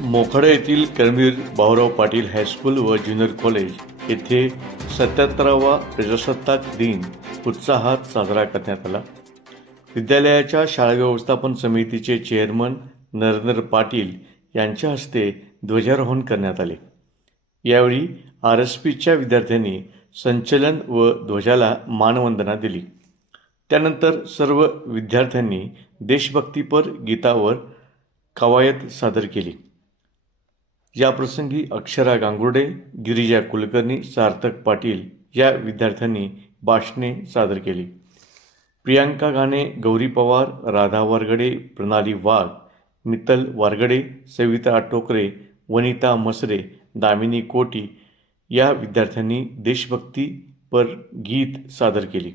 मोखाडा येथील कर्मवीर भाऊराव पाटील हायस्कूल व junior college येथे सत्याहत्तरावा प्रजासत्ताक दिन उत्साहात साजरा करण्यात आला. विद्यालयाच्या शाळा व्यवस्थापन समितीचे चेअरमन नरेंद्र पाटील यांच्या हस्ते ध्वजारोहण करण्यात आले. यावेळी आर एस पीच्या विद्यार्थ्यांनी संचलन व ध्वजाला मानवंदना दिली. त्यानंतर सर्व विद्यार्थ्यांनी देशभक्तीपर गीतावर कवायत सादर केली. याप्रसंगी अक्षरा गांगुर्डे गिरिजा कुलकर्णी सार्थक पाटील या विद्यार्थ्यांनी भाषणे सादर केली. प्रियांका घाणे गौरी पवार राधा वारगडे प्रणाली वाघ मित्तल वारगडे सविता टोकरे वनिता मसरे दामिनी कोटी या विद्यार्थ्यांनी देशभक्तीपर गीत सादर केली.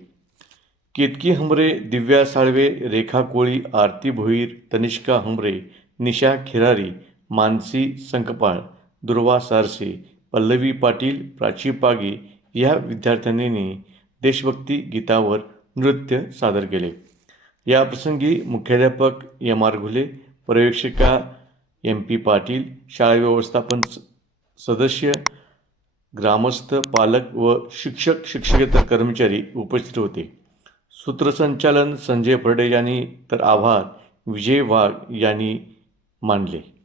केतकी हमरे दिव्या साळवे रेखा कोळी आरती भोईर तनिष्का हमरे निशा खिरारी मानसी संकपाळ दुर्वा सारसे पल्लवी पाटील प्राची पागी या विद्यार्थ्यांनी देशभक्ती गीतावर नृत्य सादर केले. या प्रसंगी मुख्याध्यापक एम आर घुले पर्यवेक्षिका एम पी पाटील शाळा व्यवस्थापन स- सदस्य ग्रामस्थ पालक व शिक्षक शिक्षकेतर कर्मचारी उपस्थित होते. सूत्रसंचालन संजय फर्डे यांनी तर आभार विजय वाघ यांनी मानले.